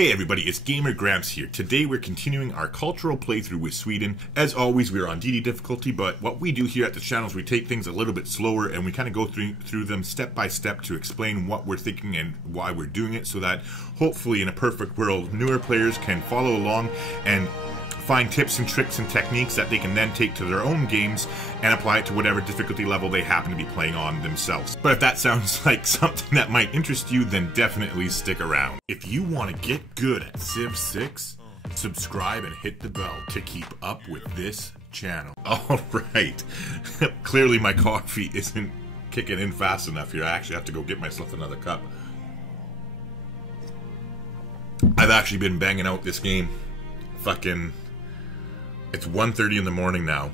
Hey everybody, it's Gamer Grampz here. Today we're continuing our cultural playthrough with Sweden. As always, we're on Deity difficulty, but what we do here at the channel is we take things a little bit slower and we kind of go through them step by step to explain what we're thinking and why we're doing it, so that hopefully in a perfect world, newer players can follow along and find tips and tricks and techniques that they can then take to their own games and apply it to whatever difficulty level they happen to be playing on themselves. But if that sounds like something that might interest you, then definitely stick around. If you want to get good at Civ 6, subscribe and hit the bell to keep up with this channel. Alright, clearly my coffee isn't kicking in fast enough here. I actually have to go get myself another cup. I've actually been banging out this game. It's 1:30 in the morning now,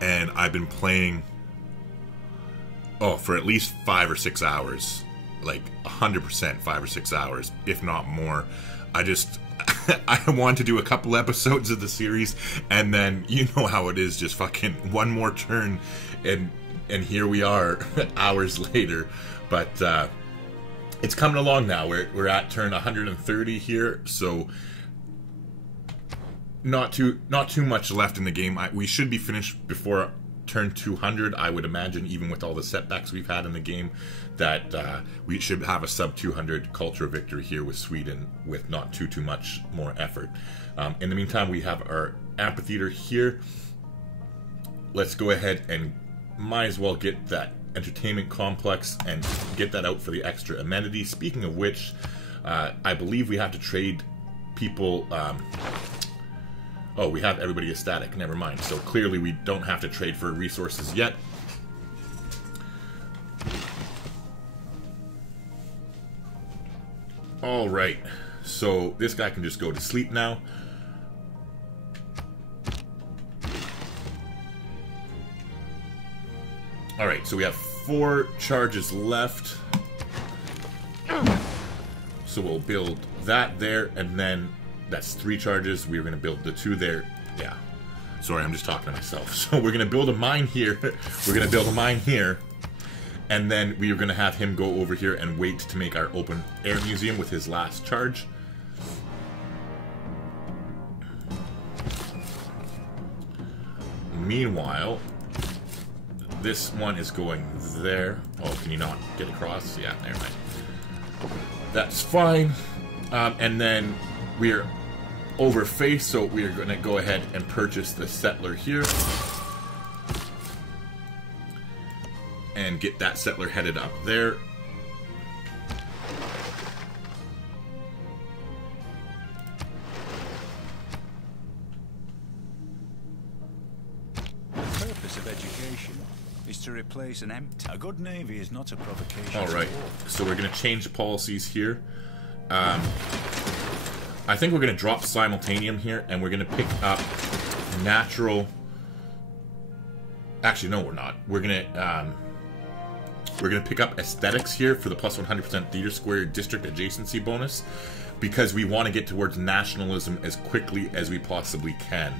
and I've been playing, for at least 5 or 6 hours. Like, 100% 5 or 6 hours, if not more. I want to do a couple episodes of the series, and then, you know how it is, just fucking one more turn, and here we are, hours later. But, it's coming along now. We're at turn 130 here, so not too much left in the game. We should be finished before turn 200, I would imagine, even with all the setbacks we've had in the game, that we should have a sub 200 culture victory here with Sweden with not too much more effort. In the meantime, we have our amphitheater here. Let's go ahead and might as well get that entertainment complex and get that out for the extra amenities. Speaking of which, I believe we have to trade people. Oh, we have everybody ecstatic. Never mind. So clearly we don't have to trade for resources yet. Alright. So this guy can just go to sleep now. Alright, so we have 4 charges left. So we'll build that there, and then that's 3 charges. We're going to build the 2 there. Yeah. Sorry, I'm just talking to myself. So we're going to build a mine here. We're going to build a mine here. And then we are going to have him go over here and wait to make our open air museum with his last charge. Meanwhile, this one is going there. Oh, can you not get across? Yeah, never mind. That's fine. And then we're overfaced, so we're going to go ahead and purchase the settler here. And get that settler headed up there. The purpose of education is to replace an empty. A good navy is not a provocation. Alright, so we're going to change policies here. I think we're going to drop simultaneum here, and we're going to pick up natural. Actually, no, we're not. We're going to pick up aesthetics here for the plus 100% theater square district adjacency bonus, because we want to get towards nationalism as quickly as we possibly can.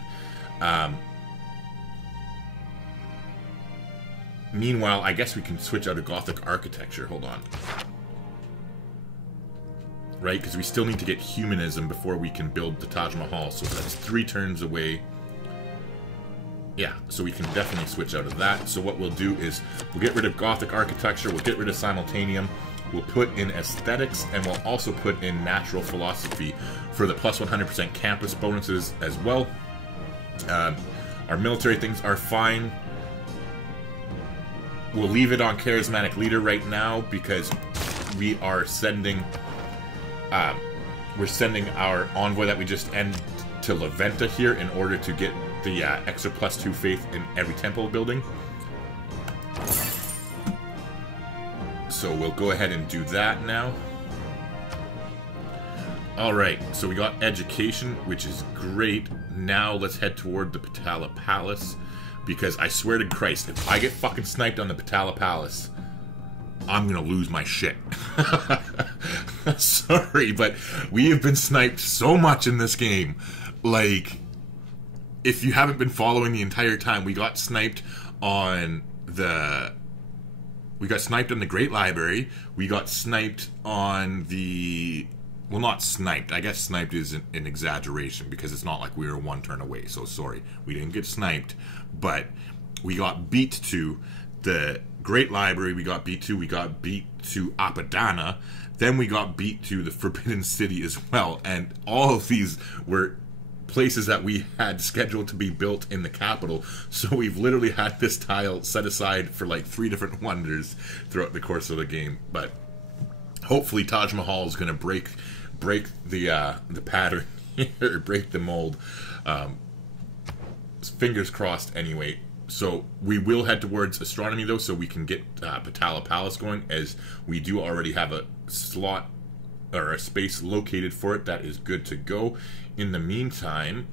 Meanwhile, I guess we can switch out of Gothic architecture. Hold on. Right, because we still need to get humanism before we can build the Taj Mahal, so that's 3 turns away. Yeah, so we can definitely switch out of that. So what we'll do is we'll get rid of Gothic architecture, we'll get rid of simultaneum, we'll put in aesthetics, and we'll also put in natural philosophy for the plus 100% campus bonuses as well. Our military things are fine. We'll leave it on charismatic leader right now because we are sending our envoy that we just end to Laventa here in order to get the extra plus 2 faith in every temple building. So we'll go ahead and do that now. Alright, so we got education, which is great. Now let's head toward the Patala Palace, because I swear to Christ, if I get fucking sniped on the Patala Palace, I'm gonna lose my shit. Sorry, but we have been sniped so much in this game. Like, if you haven't been following the entire time, we got sniped on the Great Library. We got sniped on the well, not sniped. I guess sniped is an exaggeration because it's not like we were one turn away. So sorry, we didn't get sniped, but we got beat to the Great Library. We got beat to. We got beat to Apadana. Then we got beat to the Forbidden City as well. And all of these were places that we had scheduled to be built in the capital. So we've literally had this tile set aside for like 3 different wonders throughout the course of the game. But hopefully Taj Mahal is going to break the pattern here, break the mold. Fingers crossed anyway. So we will head towards astronomy though, so we can get Patala Palace going, as we do already have a slot or a space located for it that is good to go. In the meantime,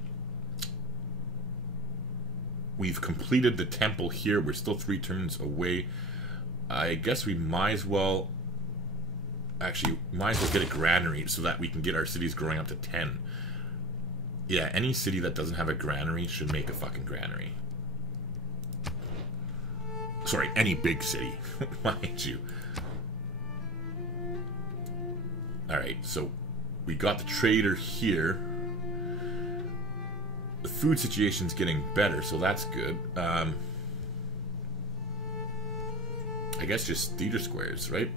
we've completed the temple here. We're still 3 turns away. I guess we might as well get a granary so that we can get our cities growing up to 10. Yeah, any city that doesn't have a granary should make a fucking granary. Sorry, any big city, mind you. Alright, so we got the trader here. The food situation's getting better, so that's good. I guess just theater squares, right?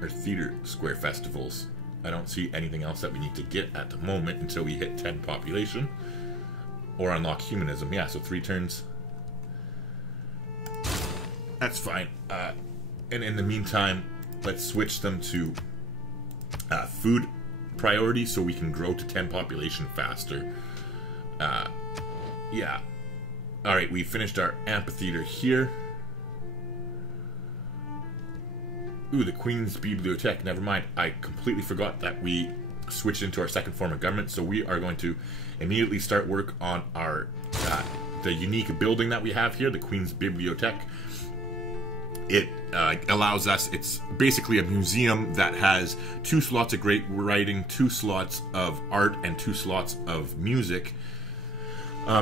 Or theater square festivals. I don't see anything else that we need to get at the moment until we hit 10 population. Or unlock humanism. Yeah, so 3 turns. That's fine. And in the meantime, let's switch them to food priority so we can grow to 10 population faster. Yeah. Alright, we finished our amphitheater here. Ooh, the Queen's Bibliothque. Never mind. I completely forgot that we switched into our second form of government. So we are going to immediately start work on our the unique building that we have here, the Queen's Bibliothque. It allows us, it's basically a museum that has 2 slots of great writing, 2 slots of art, and 2 slots of music,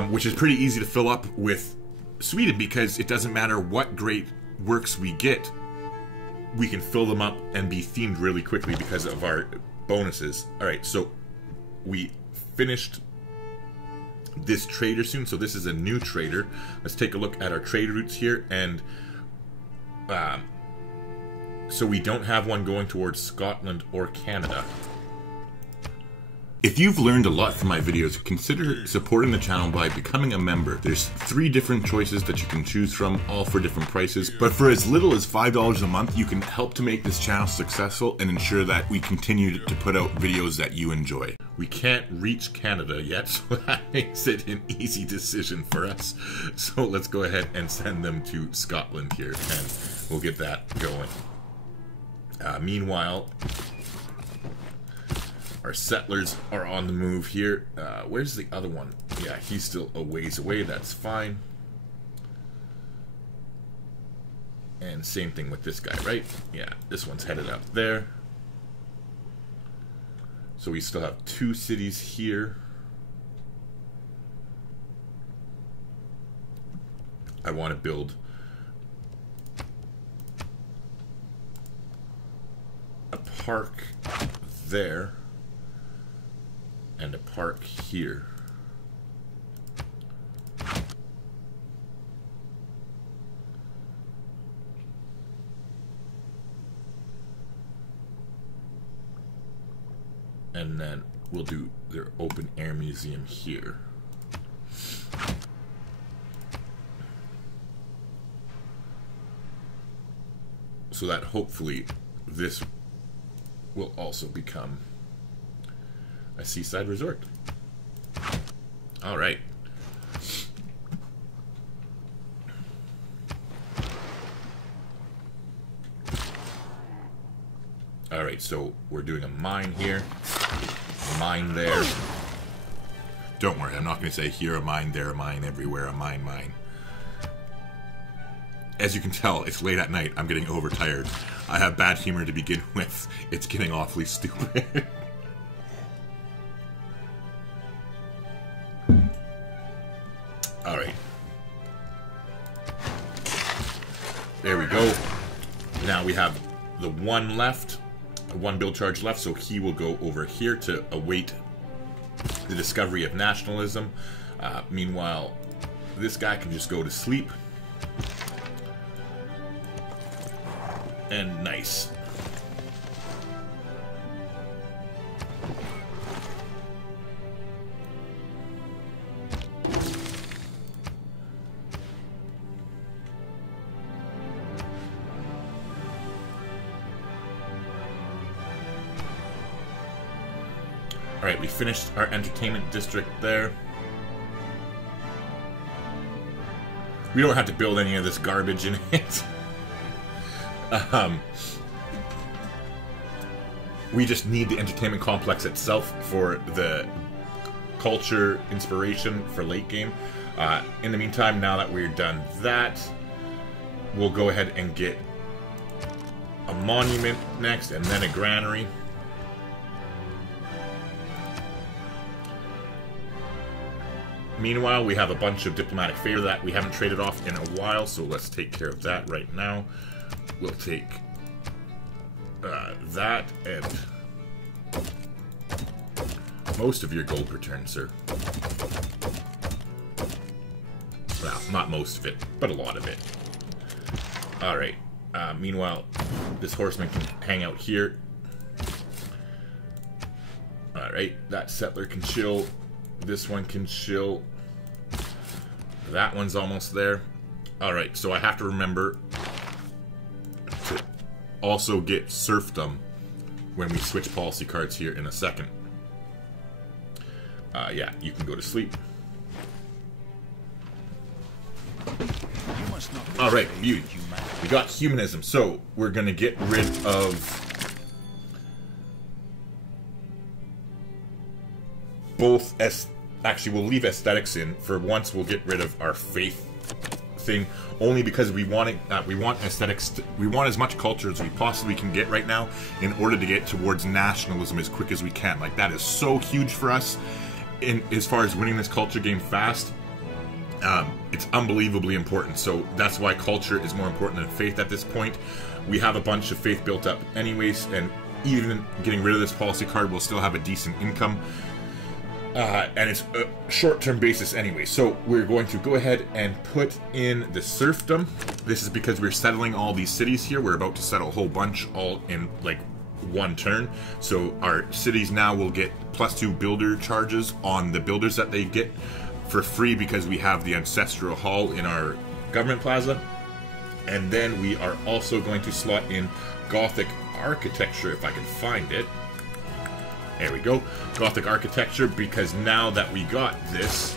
which is pretty easy to fill up with Sweden because it doesn't matter what great works we get, we can fill them up and be themed really quickly because of our bonuses. Alright, so we finished this trader soon, so this is a new trader. Let's take a look at our trade routes here, and so we don't have one going towards Scotland or Canada. If you've learned a lot from my videos, consider supporting the channel by becoming a member. There's 3 different choices that you can choose from, all for different prices. But for as little as $5 a month, you can help to make this channel successful and ensure that we continue to put out videos that you enjoy. We can't reach Canada yet, so that makes it an easy decision for us. So let's go ahead and send them to Scotland here, and we'll get that going. Meanwhile, our settlers are on the move here. Where's the other one? Yeah, he's still a ways away. That's fine. And same thing with this guy, right? Yeah, this one's headed up there. So we still have 2 cities here. I want to build a park there and a park here. And then we'll do their open air museum here. So that hopefully this will also become a seaside resort. All right. All right, so we're doing a mine here, a mine there. Don't worry, I'm not going to say here a mine, there a mine, everywhere a mine, mine. As you can tell, it's late at night. I'm getting overtired. I have bad humor to begin with. It's getting awfully stupid. Alright. There we go. Now we have the one left. one build charge left, so he will go over here to await the discovery of nationalism. Meanwhile, this guy can just go to sleep. And nice. Alright, we finished our entertainment district there. We don't have to build any of this garbage in it. We just need the entertainment complex itself for the culture inspiration for late game. In the meantime, now that we're done that, we'll go ahead and get a monument next, and then a granary. Meanwhile, we have a bunch of diplomatic favor that we haven't traded off in a while, so let's take care of that right now. We'll take that and most of your gold return, sir. Well, not most of it, but a lot of it. Alright. Meanwhile, this horseman can hang out here. Alright, that settler can chill. This one can chill. That one's almost there. Alright, so I have to remember to also get serfdom when we switch policy cards here in a second. Yeah, you can go to sleep. Alright, beauty. We got humanism, so we're gonna get rid of both actually, we'll leave aesthetics in. For once, we'll get rid of our faith thing, only because we want it. We want aesthetics. We want as much culture as we possibly can get right now, in order to get towards nationalism as quick as we can. Like, that is so huge for us, in as far as winning this culture game fast. It's unbelievably important. So that's why culture is more important than faith at this point. We have a bunch of faith built up, anyways, and even getting rid of this policy card, we'll still have a decent income. And it's a short-term basis anyway. So we're going to go ahead and put in the serfdom. This is because we're settling all these cities here. We're about to settle a whole bunch all in like one turn. So our cities now will get +2 builder charges on the builders that they get for free, because we have the ancestral hall in our government plaza. And then we are also going to slot in Gothic architecture, if I can find it. There we go, Gothic architecture, because now that we got this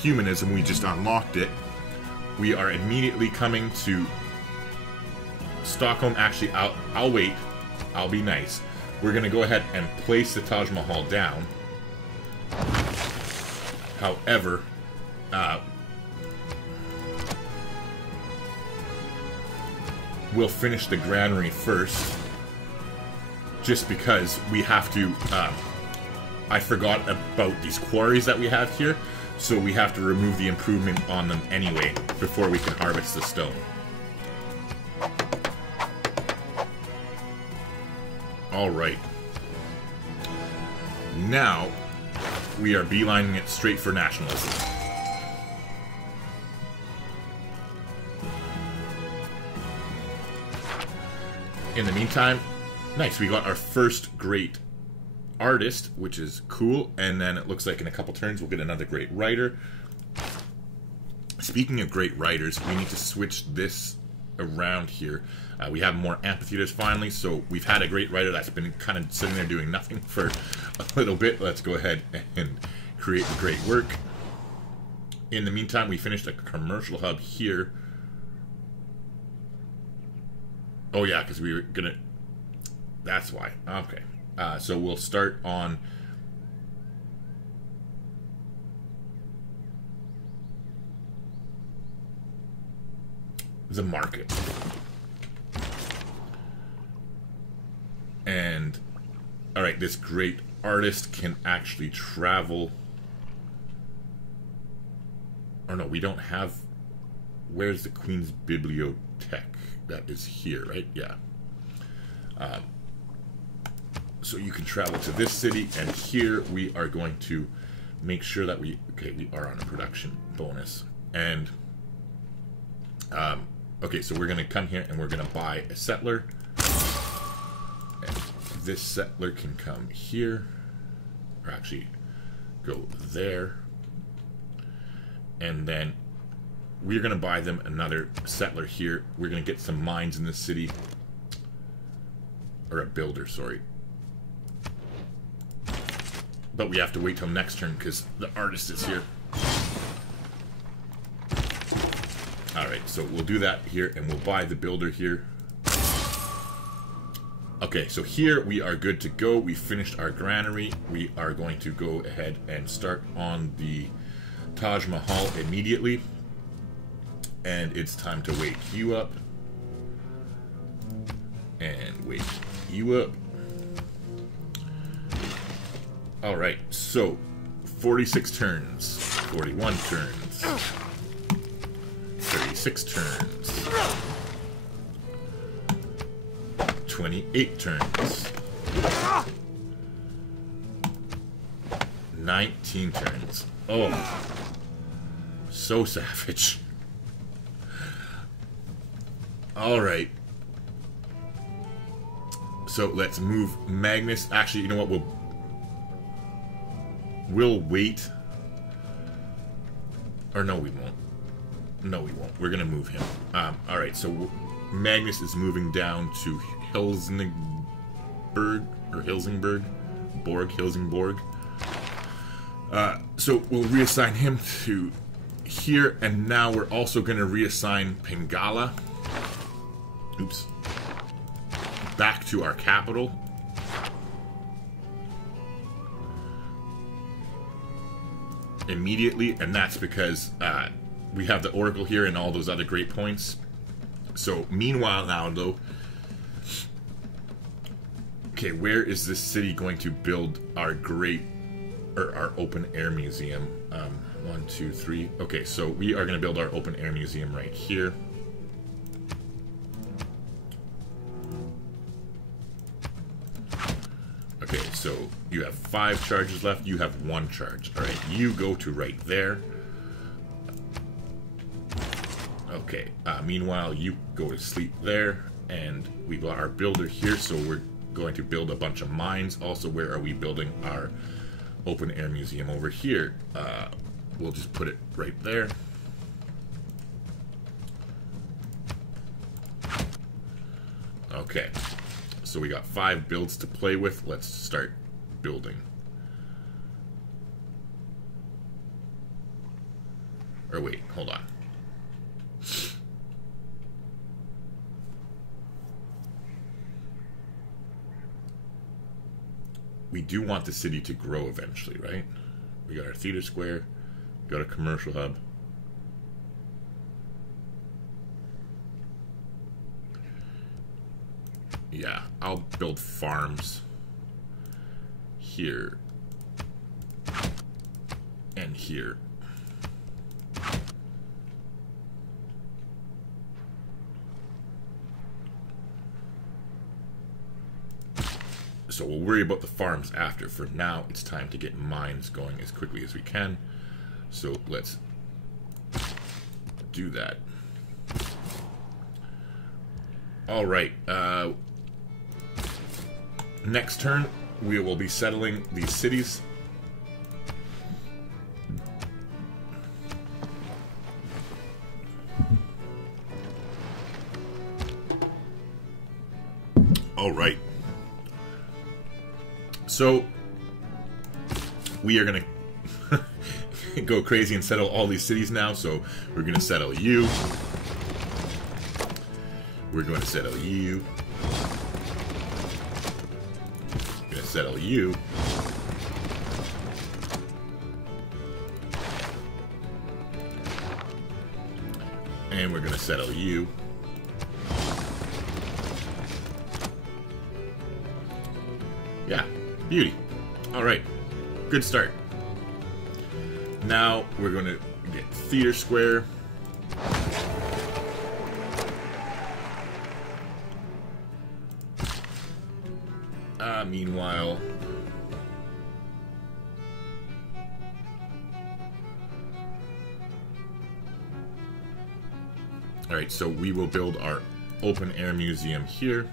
humanism, we just unlocked it. We are immediately coming to Stockholm. Actually, I'll wait. I'll be nice. We're gonna go ahead and place the Taj Mahal down. However, we'll finish the granary first. Just because we have to, I forgot about these quarries that we have here, so we have to remove the improvement on them anyway before we can harvest the stone. Alright. Now, we are beelining it straight for nationalism. In the meantime, nice, we got our first great artist, which is cool, and then it looks like in a couple turns we'll get another great writer. Speaking of great writers, we need to switch this around here. We have more amphitheaters finally, so we've had a great writer that's been kind of sitting there doing nothing for a little bit. Let's go ahead and create the great work. In the meantime, we finished a commercial hub here. Oh yeah, because we were gonna... That's why. Okay. So we'll start on the market. And, alright, this great artist can actually travel. Oh no, we don't have... Where's the Queen's Bibliothque? That is here, right? Yeah. So you can travel to this city, and here we are going to make sure that we are on a production bonus. And okay, so we're going to come here and we're going to buy a settler. And this settler can come here, or actually go there. And then we're going to buy them another settler here. We're going to get some mines in this city. Or a builder, sorry. But we have to wait till next turn because the artist is here. Alright, so we'll do that here and we'll buy the builder here. Okay, so here we are good to go. We finished our granary. We are going to go ahead and start on the Taj Mahal immediately. And it's time to wake you up. And wake you up. Alright, so 46 turns, 41 turns, 36 turns, 28 turns, 19 turns. Oh, so savage. Alright. So let's move Magnus. Actually, you know what? We'll wait. Or no, we won't. No, we won't. We're gonna move him. Alright, so Magnus is moving down to Helsingborg. Helsingborg. So we'll reassign him to here, and now we're also gonna reassign Pengala. Oops. Back to our capital. Immediately, and that's because we have the Oracle here and all those other great points. So meanwhile now though, okay, where is this city going to build our our open air museum? 1, 2, 3. Okay, so we are going to build our open air museum right here. Okay, so you have 5 charges left. You have 1 charge. Alright, you go to right there. Okay, meanwhile, you go to sleep there. And we got our builder here, so we're going to build a bunch of mines. Also, where are we building our open air museum? Over here. We'll just put it right there. Okay. So we got 5 builds to play with. Let's start building. Or wait, hold on. We do want the city to grow eventually, right? We got our theater square, we got a commercial hub. Yeah, I'll build farms here and here. So we'll worry about the farms after. For now, it's time to get mines going as quickly as we can. So let's do that. All right. Next turn, we will be settling these cities. All right. So we are going to go crazy and settle all these cities now. So we're going to settle you. We're going to settle you. We're going to settle you. And we're going to settle you. Yeah, beauty. Alright, good start. Now we're going to get theater square. Meanwhile, alright, so we will build our open air museum here.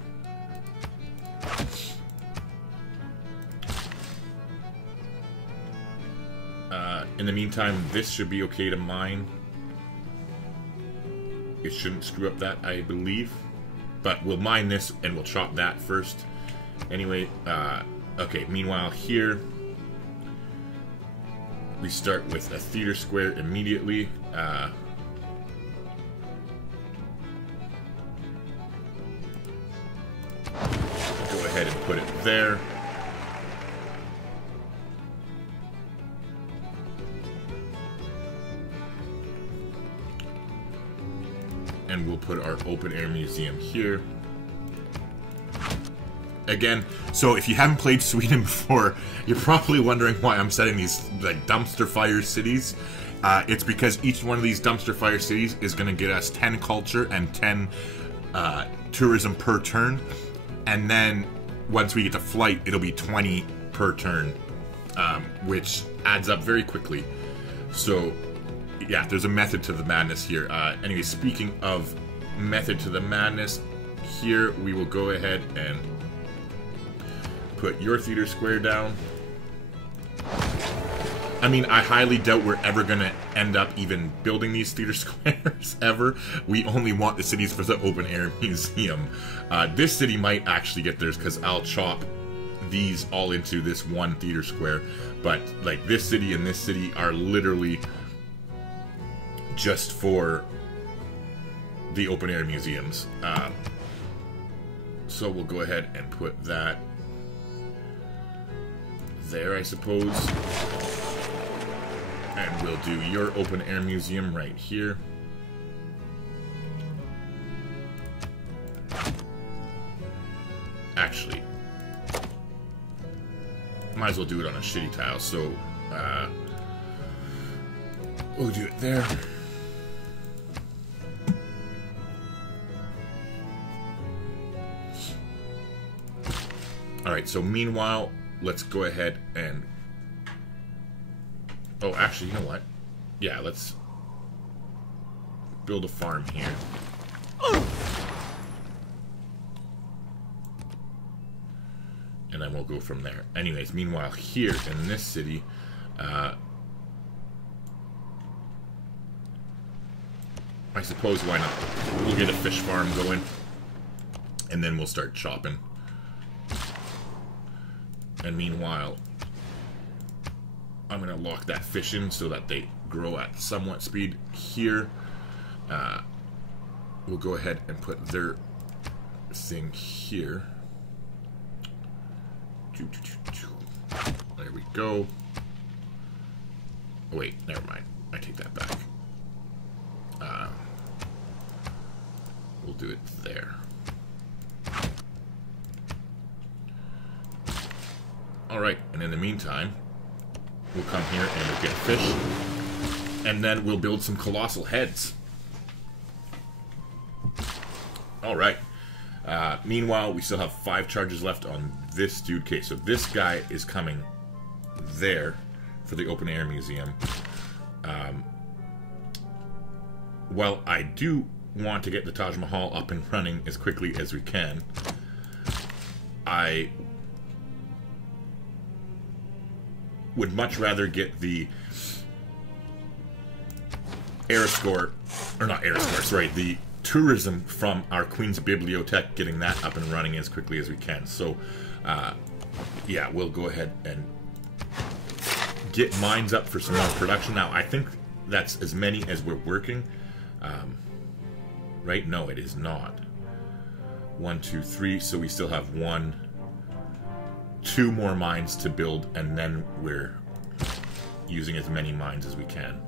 In the meantime, this should be okay to mine. It shouldn't screw up that, I believe. But we'll mine this and we'll chop that first. Anyway, okay, meanwhile here, we start with a theater square immediately. Go ahead and put it there. And we'll put our open air museum here. Again, so if you haven't played Sweden before, you're probably wondering why I'm setting these like dumpster fire cities. It's because each one of these dumpster fire cities is going to get us 10 culture and 10 tourism per turn. And then once we get to flight, it'll be 20 per turn, which adds up very quickly. So yeah, there's a method to the madness here. Anyway, speaking of method to the madness, here we will go ahead and put your theater square down. I mean, I highly doubt we're ever going to end up even building these theater squares, ever. We only want the cities for the open air museum. This city might actually get theirs, because I'll chop these all into this one theater square. But, like, this city and this city are literally just for the open air museums. So we'll go ahead and put that there, I suppose. And we'll do your open air museum right here. Actually, might as well do it on a shitty tile, so we'll do it there. Alright, so meanwhile, let's go ahead and... Oh, actually, you know what? Yeah, let's build a farm here. And then we'll go from there. Anyways, meanwhile, here in this city, I suppose why not? We'll get a fish farm going, and then we'll start chopping. And meanwhile, I'm going to lock that fish in so that they grow at somewhat speed. Here, we'll go ahead and put their thing here. There we go. Oh, wait, never mind. I take that back. We'll do it there. Alright, and in the meantime, we'll come here and we'll get fish. And then we'll build some colossal heads. Alright. Meanwhile, we still have 5 charges left on this dude. Okay, so this guy is coming there for the open air museum. Well, I do want to get the Taj Mahal up and running as quickly as we can. I would much rather get the air score, or not air score, sorry, the tourism from our Queen's Bibliothque, getting that up and running as quickly as we can. So, yeah, we'll go ahead and get mines up for some more production. Now, I think that's as many as we're working. Right? No, it is not. 1, 2, 3, so we still have 1, 2 more mines to build, and then we're using as many mines as we can.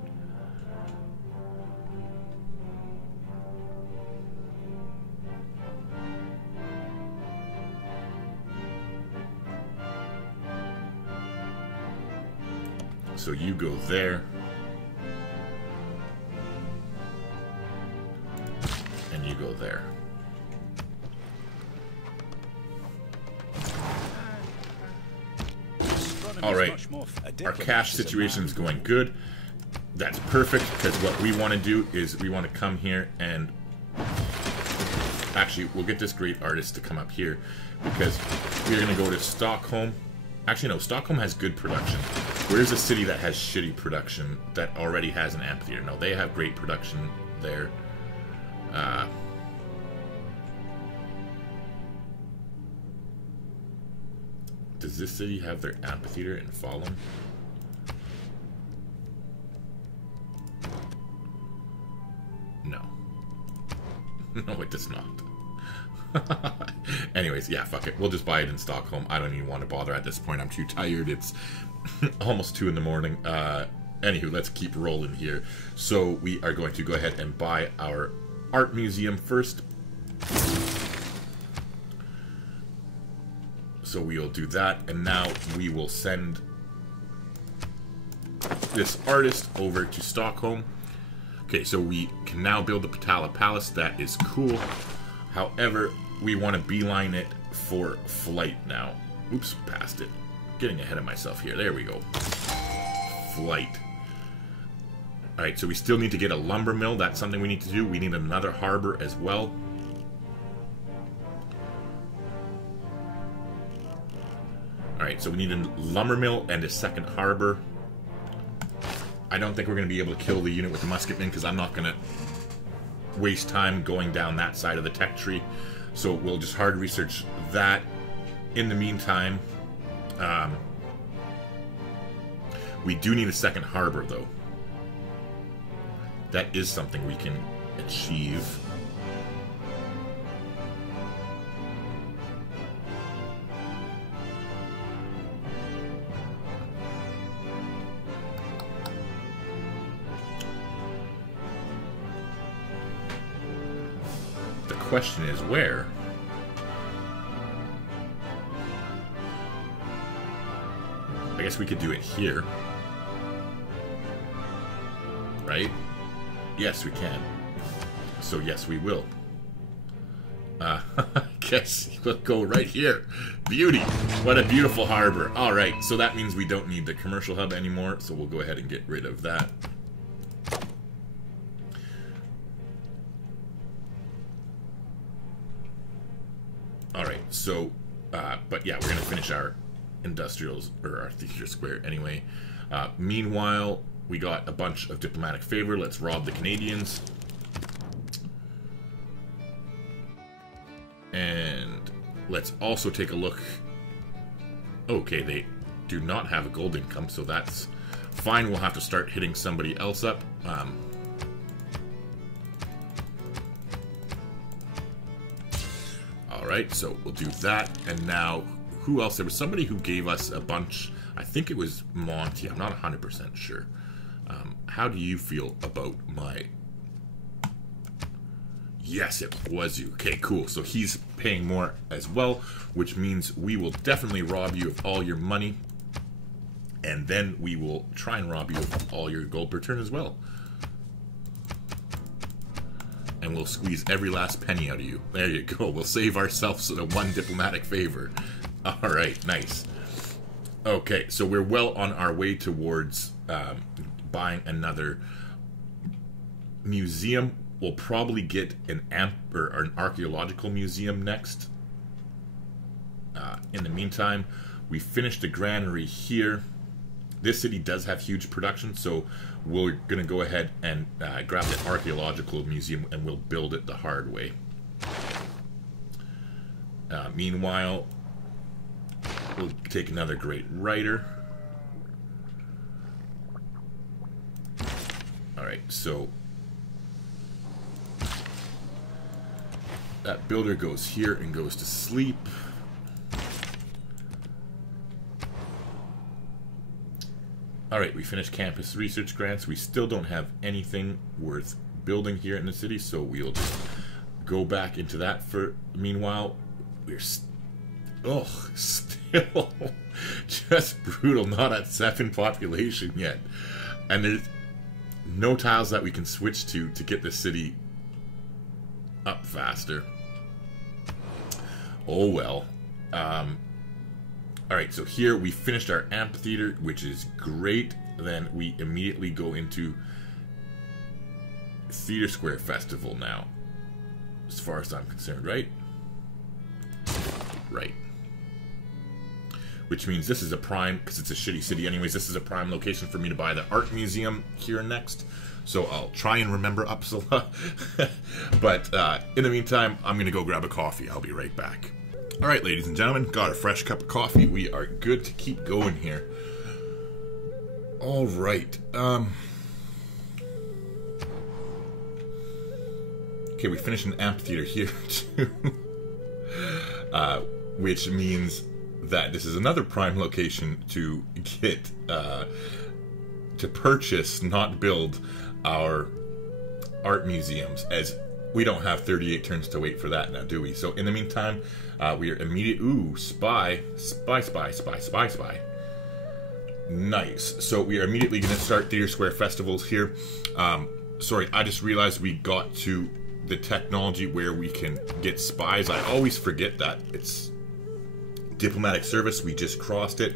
So you go there. And you go there. All right, our cash situation is going good. That's perfect, because what we want to do is we want to come here and actually we'll get this great artist to come up here, because we're going to go to Stockholm. Actually, no, Stockholm has good production. Where's a city that has shitty production that already has an amphitheater? No, they have great production there. Does this city have their amphitheater in Falun? No. No, it does not. Anyways, yeah, fuck it. We'll just buy it in Stockholm. I don't even want to bother at this point. I'm too tired. It's almost 2 in the morning. Anywho, let's keep rolling here. So we are going to go ahead and buy our art museum first. So we'll do that, and now we will send this artist over to Stockholm. Okay, so we can now build the Patala Palace. That is cool. However, we want to beeline it for flight now. Oops, passed it. Getting ahead of myself here. There we go. Flight. Alright, so we still need to get a lumber mill. That's something we need to do. We need another harbor as well. Alright, so we need a lumber mill and a second harbor. I don't think we're going to be able to kill the unit with the musketmen, because I'm not going to waste time going down that side of the tech tree. So we'll just hard research that. In the meantime, we do need a second harbor, though. That is something we can achieve. The question is where? I guess we could do it here. Right? Yes, we can. So yes, we will. I guess we'll go right here. Beauty! What a beautiful harbor. Alright, so that means we don't need the commercial hub anymore, so we'll go ahead and get rid of that. Alright, so, but yeah, we're going to finish our industrials, or our theater square anyway. Meanwhile, we got a bunch of diplomatic favor. Let's rob the Canadians. And let's also take a look. Okay, they do not have a gold income, so that's fine. We'll have to start hitting somebody else up. Alright, so we'll do that. And now, who else? There was somebody who gave us a bunch. I think it was Monty. I'm not 100% sure. How do you feel about my... Yes, it was you. Okay, cool. So he's paying more as well, which means we will definitely rob you of all your money. And then we will try and rob you of all your gold per turn as well. And we'll squeeze every last penny out of you. There you go. We'll save ourselves the one diplomatic favor. Alright, nice. Okay, so we're well on our way towards buying another museum. We'll probably get an archaeological museum next. In the meantime, we finished the granary here. This city does have huge production, so we're going to go ahead and grab the archaeological museum and we'll build it the hard way. Meanwhile, we'll take another great writer. Alright, so that builder goes here and goes to sleep. Alright, we finished campus research grants. We still don't have anything worth building here in the city, so we'll just go back into that for... Meanwhile, we're still just brutal, not at 7 population yet. And there's no tiles that we can switch to get the city up faster. Oh well. Alright, so here we finished our amphitheater, which is great. Then we immediately go into Theater Square Festival now, as far as I'm concerned, right? Right. Which means this is a prime, because it's a shitty city anyways, this is a prime location for me to buy the art museum here next. So I'll try and remember Uppsala. But in the meantime, I'm going to go grab a coffee. I'll be right back. Alright, ladies and gentlemen, got a fresh cup of coffee. We are good to keep going here. Alright. Okay, we finished an amphitheater here too. Which means that this is another prime location to get, to purchase, not build, our art museums, as we don't have 38 turns to wait for that now, do we? So in the meantime, we are immediate. Ooh, spy. Nice. So we are immediately going to start Theater Square Festivals here. Sorry, I just realized we got to the technology where we can get spies. I always forget that. It's diplomatic service. We just crossed it,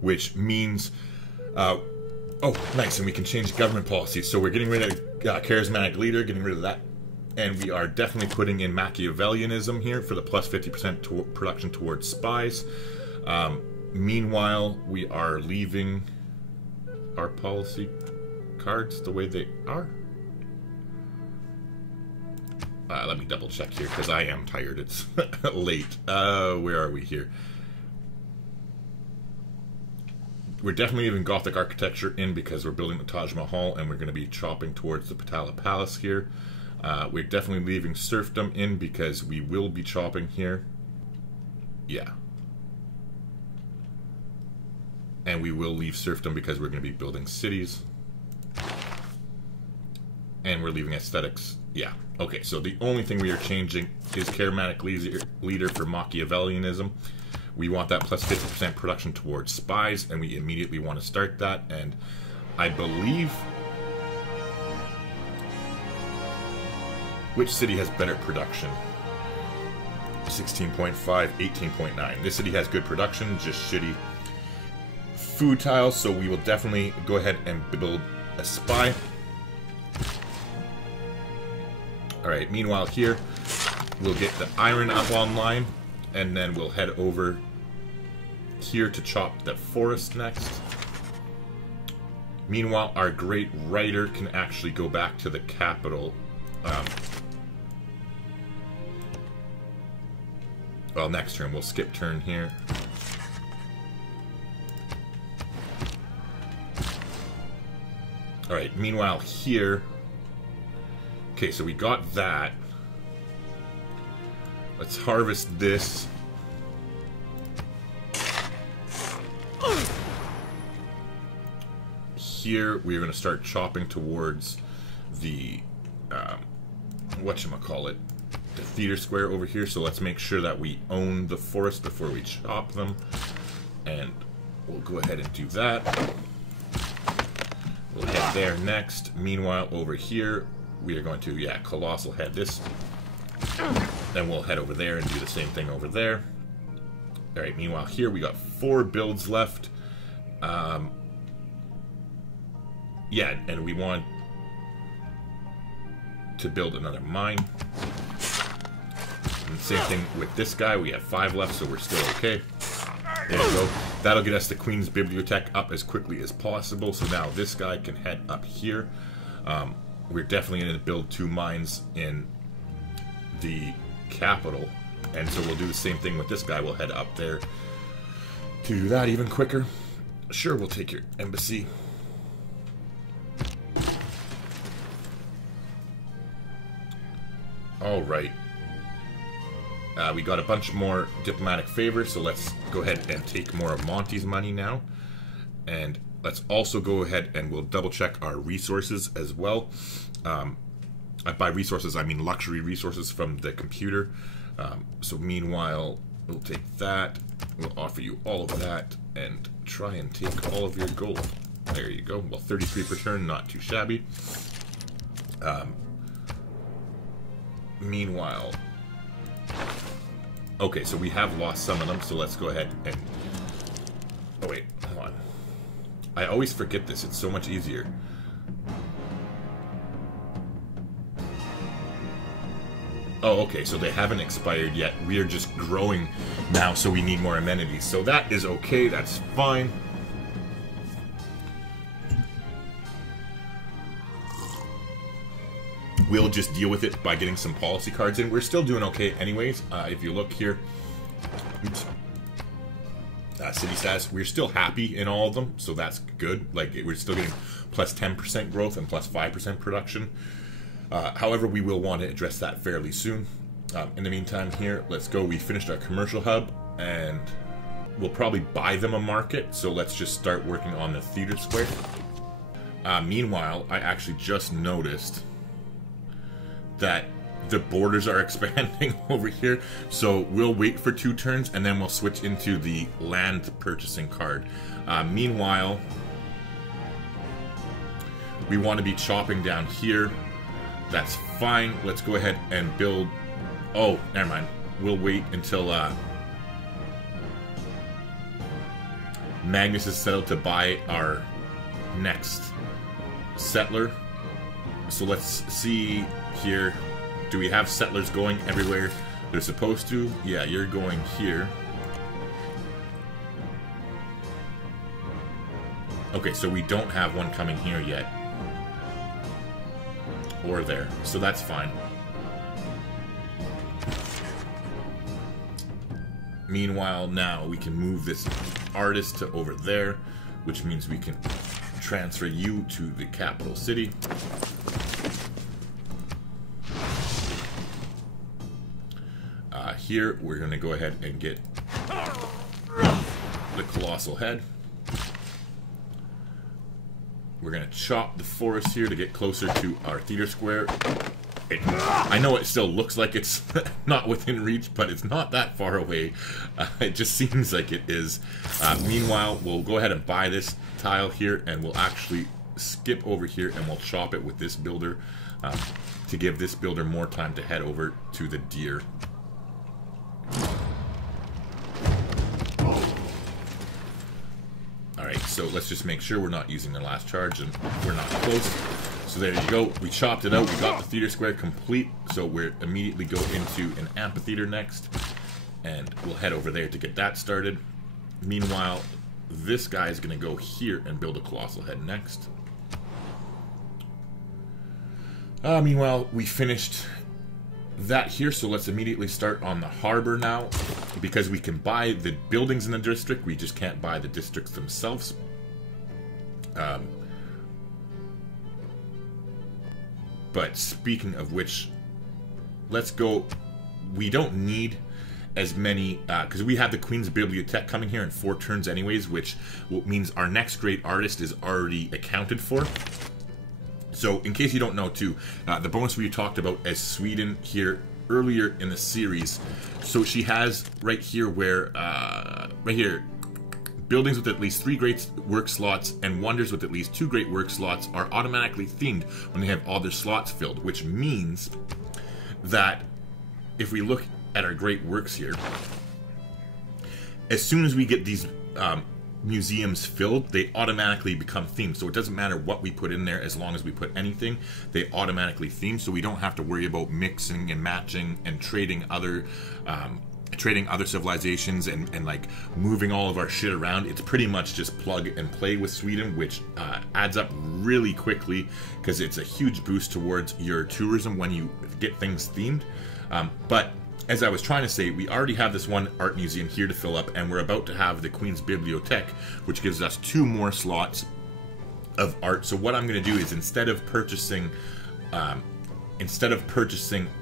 which means... oh, nice, and we can change government policies. So we're getting rid of charismatic leader, getting rid of that. And we are definitely putting in Machiavellianism here for the plus 50% production towards spies. Meanwhile, we are leaving our policy cards the way they are. Let me double check here, because I am tired. It's late. Where are we here? We're definitely leaving Gothic architecture in because we're building the Taj Mahal, and we're going to be chopping towards the Patala Palace here. We're definitely leaving serfdom in because we will be chopping here. Yeah. And we will leave serfdom because we're going to be building cities. And we're leaving aesthetics. Yeah. Okay, so the only thing we are changing is charismatic leader for Machiavellianism. We want that plus 50% production towards spies, and we immediately want to start that. And I believe... Which city has better production? 16.5, 18.9. This city has good production, just shitty food tiles, so we will definitely go ahead and build a spy. Alright, meanwhile here, we'll get the iron up online, and then we'll head over here to chop the forest next. Meanwhile, our great writer can actually go back to the capital. Well, next turn. We'll skip turn here. Alright, meanwhile here... Okay, so we got that. Let's harvest this. Here, we're going to start chopping towards the, whatchamacallit, the theater square over here. So let's make sure that we own the forest before we chop them. And we'll go ahead and do that. We'll head there next. Meanwhile, over here, we are going to, yeah, Colossal head this. Then we'll head over there and do the same thing over there. Alright, meanwhile here we got 4 builds left. Yeah, and we want to build another mine. And same thing with this guy. We have 5 left, so we're still okay. There you go. That'll get us the Queen's Bibliothque up as quickly as possible. So now this guy can head up here. We're definitely going to build 2 mines in the capital. And so we'll do the same thing with this guy. We'll head up there to do that even quicker. Sure, we'll take your embassy. Alright. We got a bunch more diplomatic favors, so let's go ahead and take more of Monty's money now. And let's also go ahead and we'll double check our resources as well. By resources, I mean luxury resources from the computer. So meanwhile, we'll take that. We'll offer you all of that and try and take all of your gold. There you go. Well, 33 per turn, not too shabby. Meanwhile, okay, so we have lost some of them, so let's go ahead and Oh wait, hold on. I always forget this. It's so much easier. Oh, okay, so they haven't expired yet. We are just growing now, so we need more amenities. So that is okay, that's fine. We'll just deal with it by getting some policy cards in. We're still doing okay anyways. If you look here, oops. City stats, we're still happy in all of them, so that's good. Like, we're still getting plus 10% growth and plus 5% production. However, we will want to address that fairly soon. In the meantime here, let's go. We finished our commercial hub, and we'll probably buy them a market, so let's just start working on the theater square. Meanwhile, I actually just noticed that the borders are expanding over here, so we'll wait for 2 turns, and then we'll switch into the land purchasing card. Meanwhile, we want to be chopping down here. That's fine. Let's go ahead and build... Oh, never mind. We'll wait until Magnus is settled to buy our next settler. So let's see here. Do we have settlers going everywhere they're supposed to? Yeah, you're going here. Okay, so we don't have one coming here yet. Or there. So that's fine. Meanwhile, now we can move this artist to over there, which means we can transfer you to the capital city. Here, we're going to go ahead and get the colossal head. We're going to chop the forest here to get closer to our theater square. I know it still looks like it's not within reach, but it's not that far away. It just seems like it is. Meanwhile, we'll go ahead and buy this tile here, and we'll actually skip over here, and we'll chop it with this builder to give this builder more time to head over to the deer. Alright, so let's just make sure we're not using the last charge, and we're not close. So there you go. We chopped it out. We got the theater square complete. So we'll immediately go into an amphitheater next, and we'll head over there to get that started. Meanwhile, this guy is going to go here and build a colossal head next. Meanwhile, we finished that here, so let's immediately start on the harbor now, because we can buy the buildings in the district, we just can't buy the districts themselves. But speaking of which, let's go. We don't need as many, because we have the Queen's Bibliothque coming here in 4 turns anyways, which means our next great artist is already accounted for. So, in case you don't know, too, the bonus we talked about as Sweden here earlier in the series. So she has right here where, right here, buildings with at least 3 great work slots and wonders with at least 2 great work slots are automatically themed when they have all their slots filled, which means that if we look at our great works here, as soon as we get these museums filled, they automatically become themed. So it doesn't matter what we put in there, as long as we put anything, they automatically theme. So we don't have to worry about mixing and matching and trading other civilizations and like moving all of our shit around. It's pretty much just plug and play with Sweden, which adds up really quickly because it's a huge boost towards your tourism when you get things themed. But as I was trying to say, we already have this one art museum here to fill up, and we're about to have the Queen's Bibliothque, which gives us 2 more slots of art. So what I'm going to do is instead of purchasing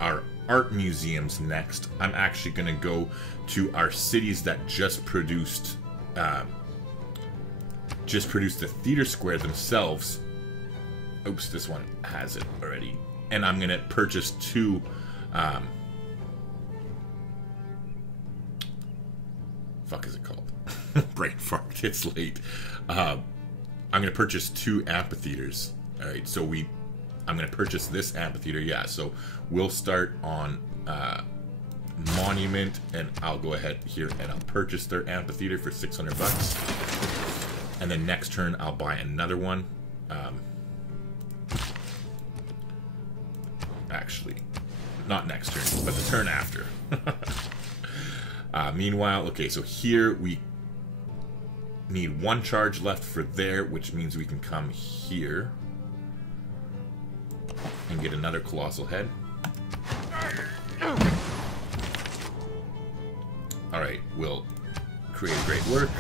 our art museums next, I'm actually going to go to our cities that just produced the theater square themselves. Oops, this one has it already. And I'm going to purchase 2 fuck is it called? Brain fart. It's late. I'm going to purchase 2 amphitheaters. Alright, so I'm going to purchase this amphitheater. Yeah, so we'll start on Monument, and I'll go ahead here and I'll purchase their amphitheater for 600 bucks. And then next turn, I'll buy another one. Actually, not next turn, but the turn after. Meanwhile, okay, so here we need one charge left for there, which means we can come here and get another Colossal Head. Alright, we'll create a Great Work.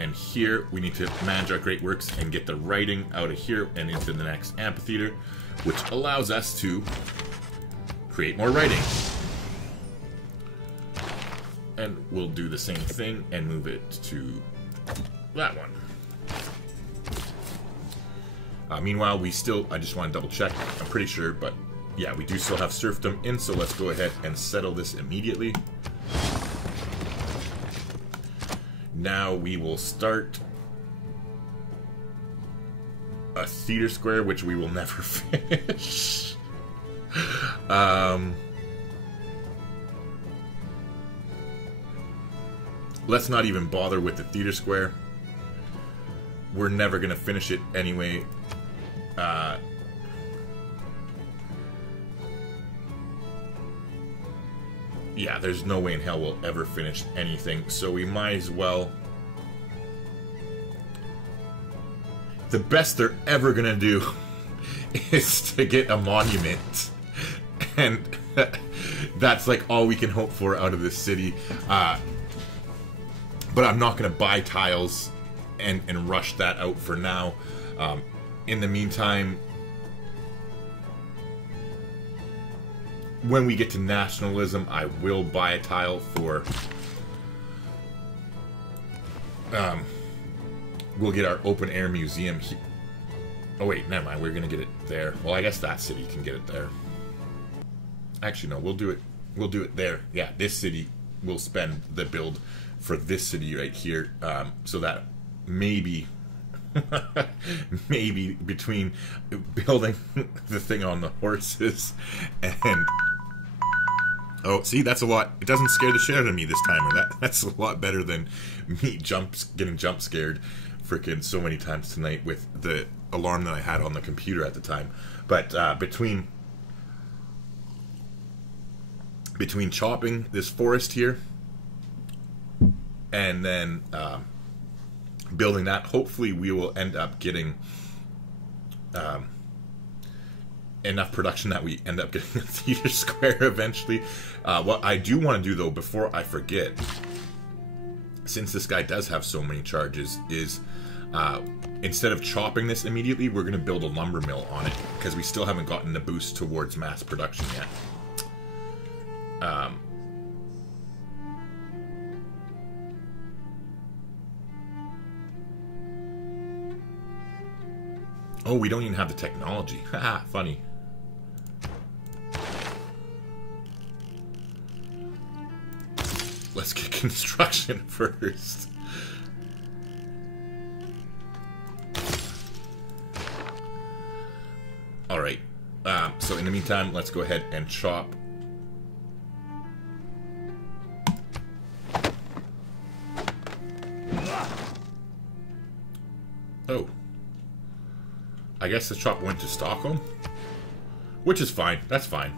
And here, we need to manage our Great Works and get the writing out of here and into the next Amphitheater, which allows us to create more writing. And we'll do the same thing and move it to that one. Meanwhile, we still, I just want to double check, I'm pretty sure, but yeah, we do still have serfdom in, so let's go ahead and settle this immediately. Now we will start a theater square, which we will never finish. Let's not even bother with the theater square. We're never going to finish it anyway. Yeah, there's no way in hell we'll ever finish anything, so we might as well... The best they're ever gonna do is to get a monument. And that's like all we can hope for out of this city. But I'm not gonna buy tiles and rush that out for now. In the meantime, when we get to nationalism, I will buy a tile for... we'll get our open air museum here. Oh wait, never mind, we're gonna get it there. Well, I guess that city can get it there. Actually, no, we'll do it there. Yeah, this city will spend the build for this city right here, so that maybe... maybe between building the thing on the horses and... Oh, see, that's a lot. It doesn't scare the shit out of me this time. Or that's a lot better than me getting jump scared freaking so many times tonight with the alarm that I had on the computer at the time. But between chopping this forest here and then building that, hopefully we will end up getting enough production that we end up getting a theater square eventually. What I do want to do, though, before I forget, since this guy does have so many charges, is instead of chopping this immediately, we're going to build a lumber mill on it, because we still haven't gotten the boost towards mass production yet. Oh, we don't even have the technology. Haha, funny. Let's get construction first. Alright. So in the meantime, let's go ahead and chop. Oh. I guess the chop went to Stockholm, which is fine. That's fine.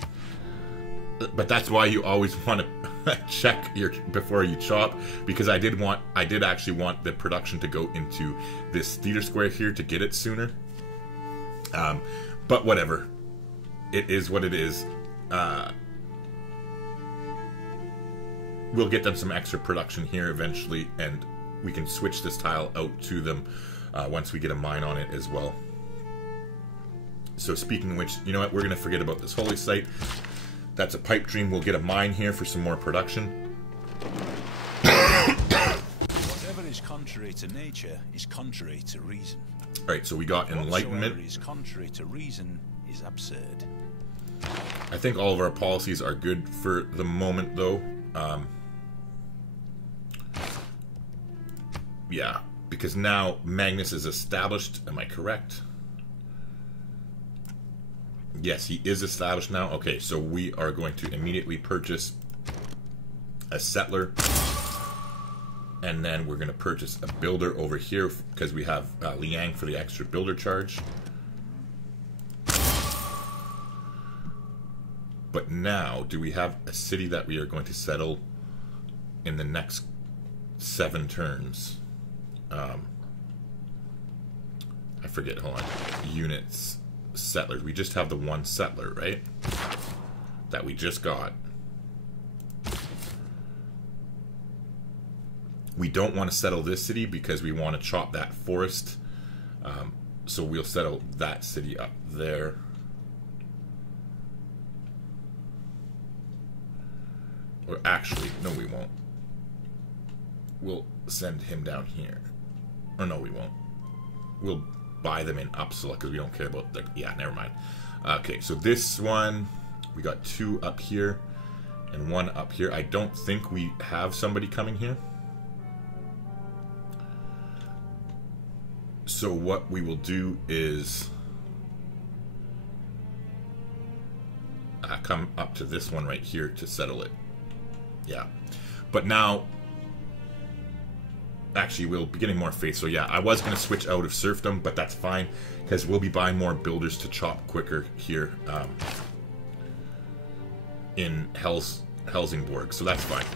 But that's why you always want to check before you chop, because I did actually want the production to go into this theater square here to get it sooner. But whatever, it is what it is. We'll get them some extra production here eventually, and we can switch this tile out to them once we get a mine on it as well. So speaking of which, you know what? We're going to forget about this holy site. That's a pipe dream. We'll get a mine here for some more production. Whatever is contrary to nature is contrary to reason. Alright, so we got enlightenment. Whatsoever is contrary to reason is absurd. I think all of our policies are good for the moment, though. Yeah, because now Magnus is established. Am I correct? Yes, he is established now. Okay, so we are going to immediately purchase a settler. And then we're going to purchase a builder over here because we have Liang for the extra builder charge. But now, do we have a city that we are going to settle in the next 7 turns? I forget, hold on. Units, settlers. We just have the 1 settler, right? That we just got. We don't want to settle this city because we want to chop that forest. So we'll settle that city up there. Or actually, no we won't. We'll send him down here. Or no we won't. We'll buy them in Uppsala because we don't care about the... Yeah, never mind. Okay, so this one, we got 2 up here and 1 up here. I don't think we have somebody coming here. So what we will do is come up to this one right here to settle it. Yeah. But now, actually, we'll be getting more faith. So yeah, I was going to switch out of serfdom, but that's fine because we'll be buying more builders to chop quicker here in Helsingborg. So that's fine.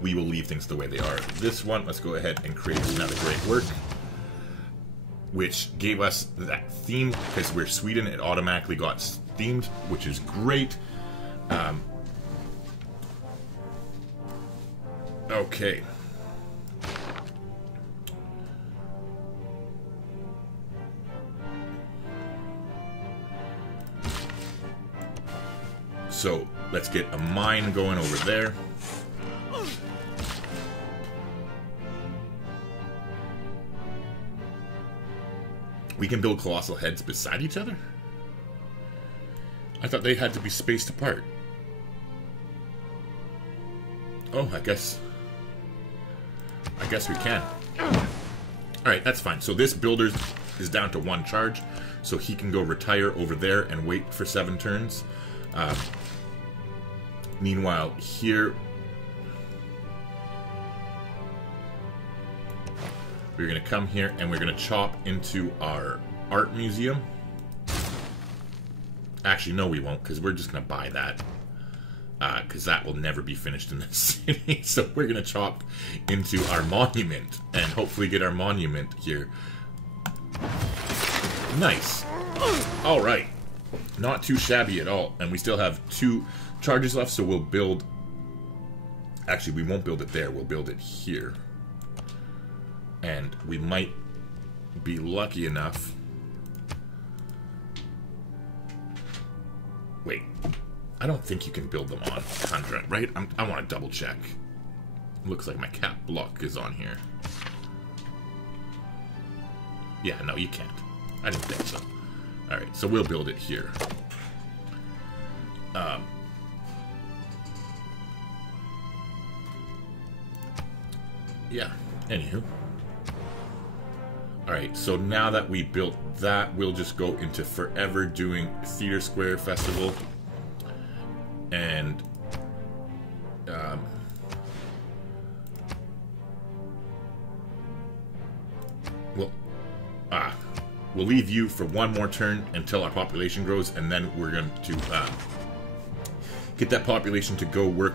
We will leave things the way they are. This one, let's go ahead and create another great work, which gave us that theme because we're Sweden. It automatically got themed, which is great. Okay. So let's get a mine going over there. We can build colossal heads beside each other? I thought they had to be spaced apart. Oh, I guess we can. Alright, that's fine. So this builder is down to 1 charge, so he can go retire over there and wait for 7 turns. Meanwhile, here we're going to come here and we're going to chop into our art museum. Actually, no we won't, because we're just going to buy that. Because that will never be finished in this city. So we're going to chop into our monument and hopefully get our monument here. Nice. Alright. Not too shabby at all. And we still have 2 charges left, so we'll build... Actually, we won't build it there. We'll build it here. And we might be lucky enough... Wait. I don't think you can build them on Tundra, right? I want to double check. Looks like my cap block is on here. Yeah, no, you can't. I didn't think so. Alright, so we'll build it here. Yeah, anywho. Alright, so now that we built that, we'll just go into forever doing Theater Square Festival. And we'll leave you for 1 more turn until our population grows, and then we're going to get that population to go work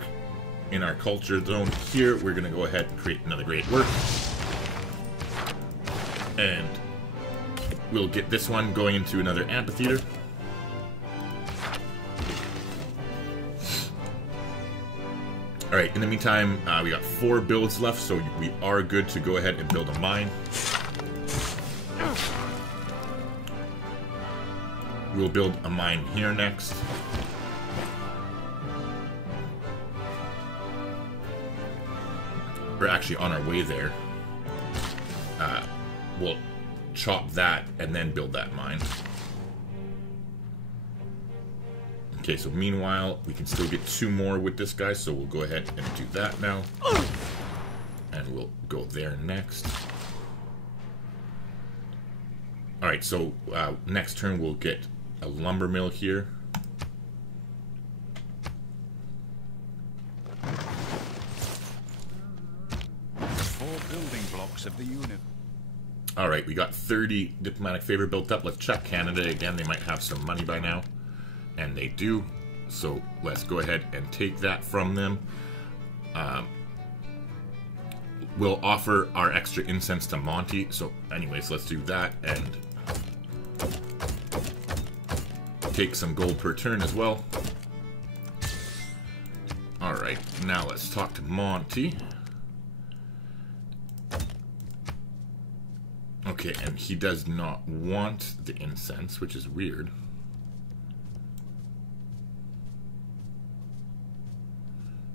in our culture zone here. We're going to go ahead and create another great work, and we'll get this one going into another amphitheater. Alright, in the meantime, we got 4 builds left, so we are good to go ahead and build a mine. We'll build a mine here next. We're actually on our way there. We'll chop that and then build that mine. Okay, so meanwhile, we can still get 2 more with this guy, so we'll go ahead and do that now. And we'll go there next. Alright, so next turn we'll get a lumber mill here. flux of the universe. All right, we got 30 diplomatic favor built up. Let's check Canada again. They might have some money by now, and they do. So let's go ahead and take that from them. We'll offer our extra incense to Monty. So anyways, let's do that and take some gold per turn as well. All right, now let's talk to Monty. Okay, and he does not want the incense, which is weird.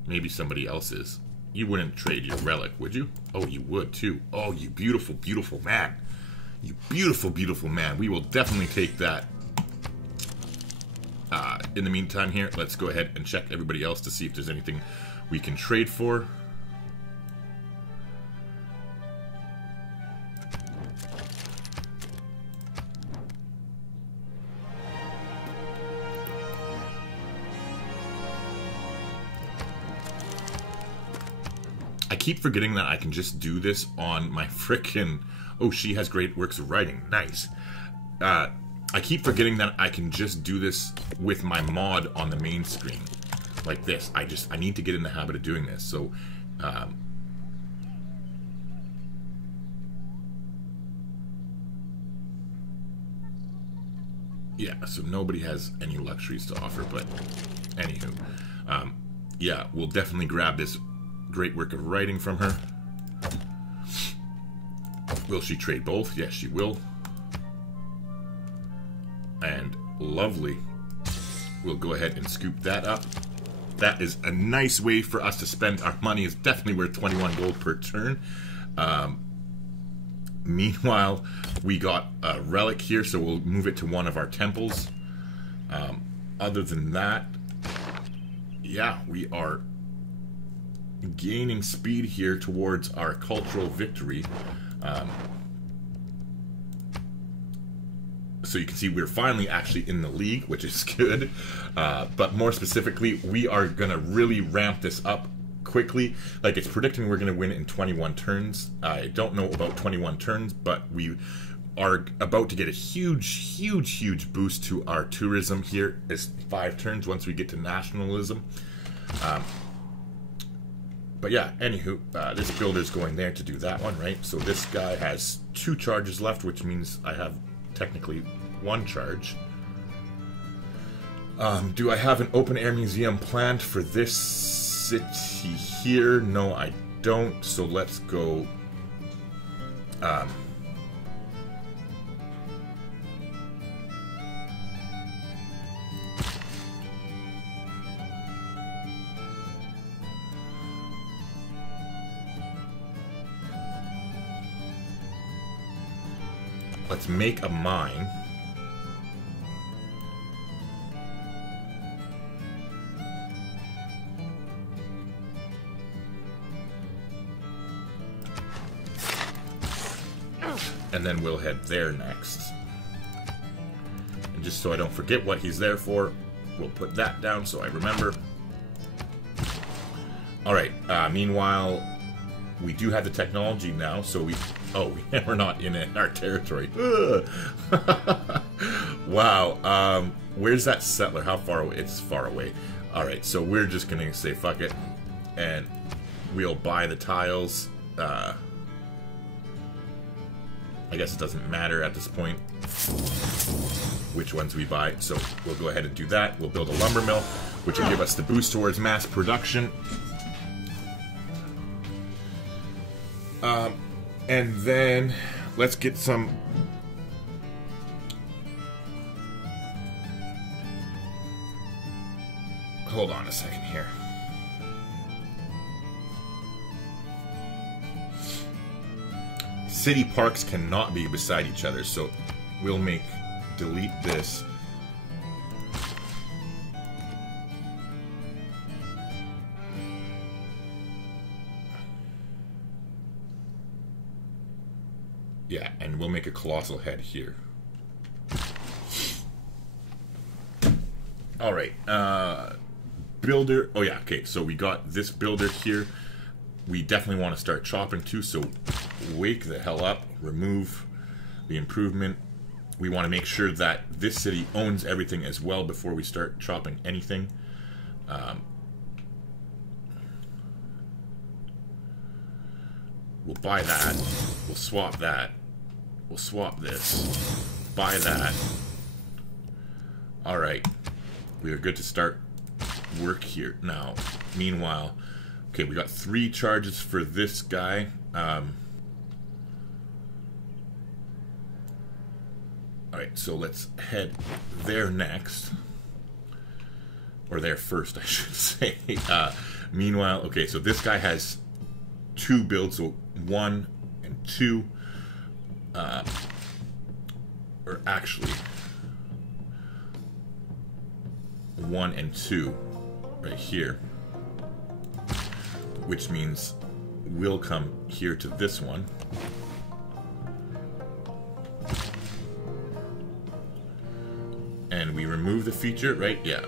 Maybe somebody else is. You wouldn't trade your relic, would you? Oh, you would too. Oh, you beautiful, beautiful man. You beautiful, beautiful man. We will definitely take that. In the meantime here, let's go ahead and check everybody else to see if there's anything we can trade for. I keep forgetting that I can just do this on my frickin'... Oh, she has great works of writing. Nice. I keep forgetting that I can just do this with my mod on the main screen. Like this. I need to get in the habit of doing this. So, yeah, so nobody has any luxuries to offer, but anywho. Yeah, we'll definitely grab this great work of writing from her. Will she trade both? Yes, she will. And lovely. We'll go ahead and scoop that up. That is a nice way for us to spend our money. It's definitely worth 21 gold per turn. Meanwhile, we got a relic here, so we'll move it to one of our temples. Other than that, yeah, we are gaining speed here towards our cultural victory. So you can see we're finally actually in the league, which is good. But more specifically, we are going to really ramp this up quickly. Like, it's predicting we're going to win in 21 turns. I don't know about 21 turns, but we are about to get a huge boost to our tourism here. It's 5 turns once we get to nationalism. But yeah, anywho, this builder's going there to do that one, right? So this guy has 2 charges left, which means I have technically 1 charge. Do I have an open-air museum planned for this city here? No, I don't. So let's go... let's make a mine. And then we'll head there next. And just so I don't forget what he's there for, we'll put that down so I remember. Alright, meanwhile, we do have the technology now, so we... Oh, we're not in our territory. Wow. Where's that settler? How far away? It's far away. Alright, so we're just going to say fuck it. And we'll buy the tiles. I guess it doesn't matter at this point which ones we buy. So we'll go ahead and do that. We'll build a lumber mill, which will give us the boost towards mass production. And then let's get some... Hold on a second here. City parks cannot be beside each other, so we'll delete this. Yeah, and we'll make a colossal head here. Alright, builder. Oh yeah, okay, so we got this builder here. We definitely want to start chopping too, so wake the hell up, remove the improvement. We want to make sure that this city owns everything as well before we start chopping anything. We'll buy that. We'll swap that. We'll swap this. Buy that. Alright. We are good to start work here. Now, meanwhile, okay, we got 3 charges for this guy. Alright, so let's head there next. Or there first, I should say. Meanwhile, okay, so this guy has 2 builds, so 1 and 2. Or actually, 1 and 2 right here. Which means we'll come here to this one. And we remove the feature, right? Yeah.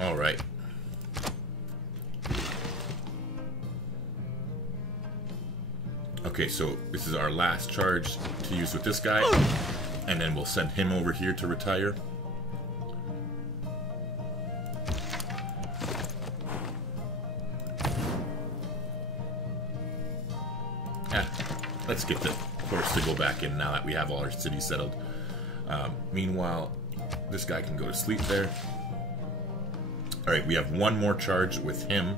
All right. Okay, so this is our last charge to use with this guy. And then we'll send him over here to retire. Let's get the horse to go back in now that we have all our cities settled. Meanwhile, this guy can go to sleep there. Alright, we have 1 more charge with him.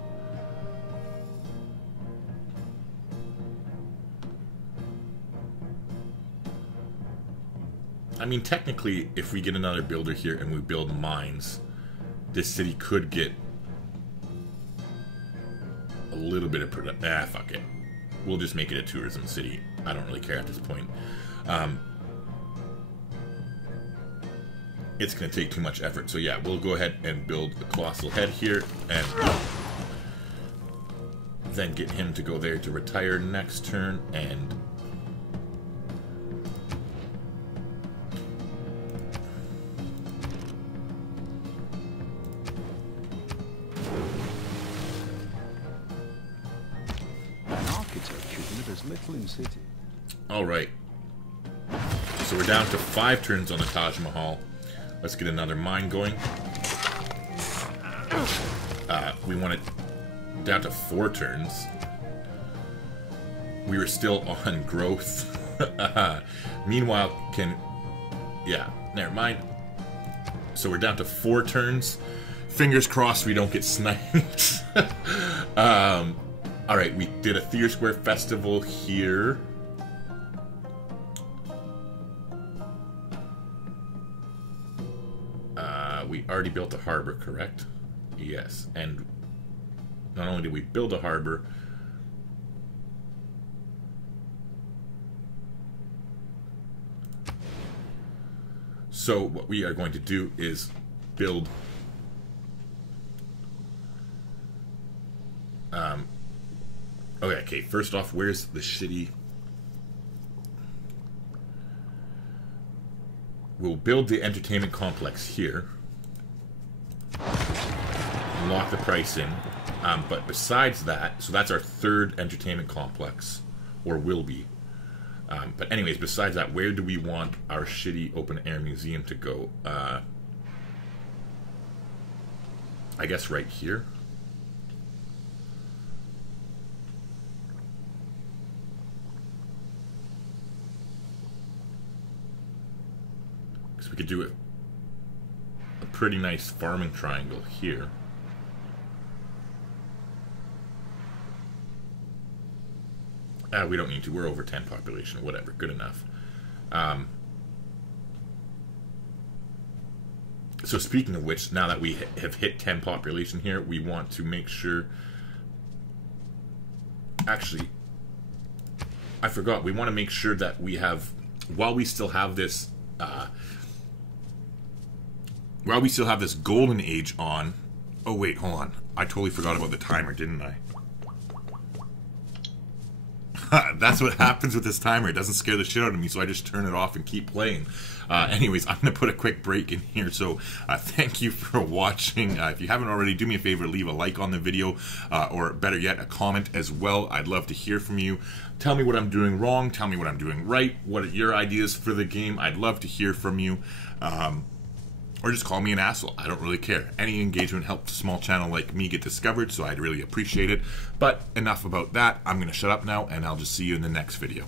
I mean, technically, if we get another builder here and we build mines, this city could get a little bit of production. Ah, fuck it. We'll just make it a tourism city. I don't really care at this point. It's going to take too much effort. So yeah, we'll go ahead and build a colossal head here. And then get him to go there to retire next turn. And alright. So we're down to 5 turns on the Taj Mahal. Let's get another mine going. We want it down to 4 turns. We were still on growth. Meanwhile, yeah, never mind. So we're down to 4 turns. Fingers crossed we don't get sniped. Alright, we did a Theater Square Festival here. We already built a harbor, correct? Yes, and not only did we build a harbor, so what we are going to do is build okay, first off, where's the city? We'll build the entertainment complex here. Lock the price in. But besides that, so that's our 3rd entertainment complex, or will be. But anyways, besides that, where do we want our shitty open-air museum to go? I guess right here. Because we could do a pretty nice farming triangle here. We don't need to. We're over 10 population. Whatever. Good enough. So speaking of which, now that we have hit 10 population here, we want to make sure... Actually, I forgot. We want to make sure that we have... While we still have this... while we still have this golden age on... Oh, wait. Hold on. I totally forgot about the timer, didn't I? that's what happens with this timer. It doesn't scare the shit out of me, so I just turn it off and keep playing. Anyways, I'm going to put a quick break in here, so thank you for watching. If you haven't already, do me a favor, leave a like on the video, or better yet, a comment as well. I'd love to hear from you. Tell me what I'm doing wrong, tell me what I'm doing right, what are your ideas for the game. I'd love to hear from you. Or just call me an asshole. I don't really care. Any engagement helps a small channel like me get discovered, so I'd really appreciate it. But enough about that. I'm going to shut up now, and I'll just see you in the next video.